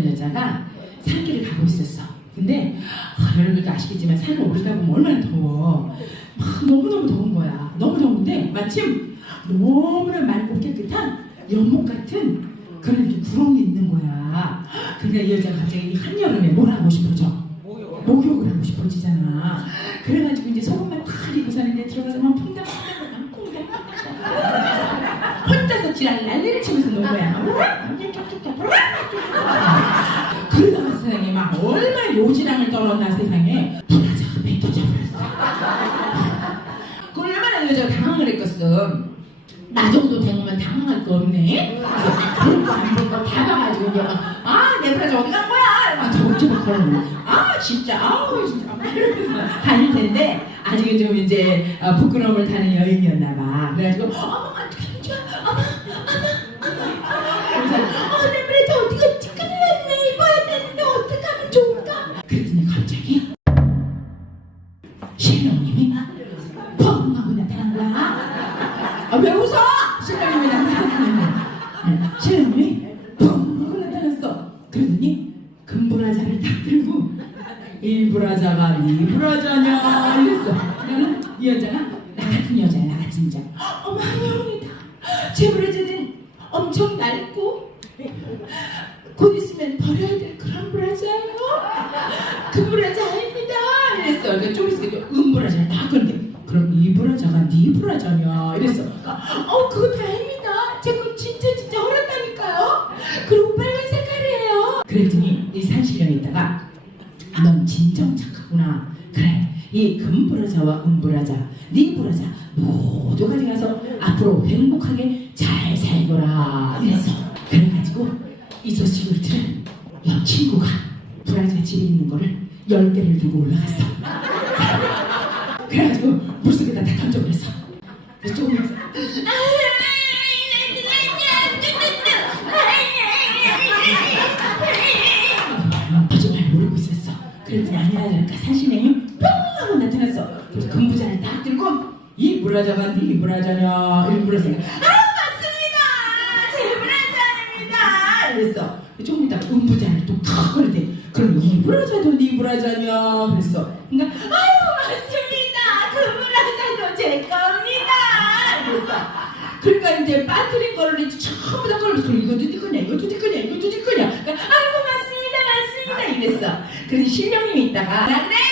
하는 여자가 산길을 가고 있었어. 근데 아, 여러분도 아시겠지만 산을 오르다 보면 얼마나 더워. 막 너무너무 더운 거야. 너무 더운데 마침 너무나 맑고 깨끗한 연못 같은 그런 이렇게 구렁이 있는 거야. 근데 이 여자가 갑자기 이 한여름에 뭘 하고 싶어져? 목욕을 하고 싶어지잖아. 그래가지고 이제 속옷만 탁 입고 사는데 들어가서 막 퐁당 퐁당 혼자서 지랄 난리를 치면서 논 거야. 얼마나 요지랑을 떨었나 세상에 불화자가 뱉어져 버렸어. 그 얼마나 여자가 당황을 했겠어. 나 정도 되면 당황할 거 없네. 다 봐가지고 이제 막, 아, 내 브라자 어디 간 거야? 막 저거 그러고 아, 진짜, 아우, 진짜. 막 이러면서 다닐 텐데, 아직은 좀 이제 어, 부끄러움을 타는 여인이었나 봐. 그래가지고, 어머, 어떡하 신랑님이 펑 하고 나타난 거야. 아, 왜 웃어? 신랑님이 나타났는데. 신랑님이 펑 하고 나타났어. 그러더니 금브라자를 딱 들고 일브라자가 니브라자냐 이랬어. 나는 이 여자가 나 같은 여자야, 나 같은 여자. 어머, 한여름이다. 제 브라자는 엄청 낡고 곧 있으면 버려야 될 그런 브라자예요. 그 브라자. 이랬어. 그러니까 좀 있으니까 음브라자를 딱 그런데 그럼 이 브라자가 네 이랬어. 그러니까, 어 그거 다행입니다. 제거 진짜 진짜 허락다니까요. 그리고 빨간 색깔이에요. 그랬더니 이 산신령이 있다가 넌 진정 착하구나. 그래. 이 금브라자와 은브라자, 네 브라자 모두 가져가서 앞으로 행복하게 잘 살거라. 이랬어. 그래가지고 이 소식을 들은 옆 친구가 브라자 집에 있는 거를 열 개를 들고 올라갔어. 그래가지고 물속에다 다 던져버렸어. 그래서 조금 있어. 거짓말 모르고 있었어. 그랬더니 아니라니까 산신령이 뿅 하고 나타났어. 그래서 금부자를 딱 들고 이 브라자가 네 브라자냐 이 브라자가 아 맞습니다 제 브라자입니다 이랬어. 조금 있다 금부자를 또탁. 그럼 이 브라자도 네 브라자냐 그랬어. 그러니까 아유 맞습니다. 그 브라자도 제 겁니다. 그랬어. 그러니까 이제 빠뜨린 거를 이제 전부 다 걸면서 이것도 네 거냐 이것도 네 거냐 이것도 네 거냐. 그러니까 아이고 맞습니다 맞습니다. 이랬어. 그래서 신령님이 있다가 나 그럴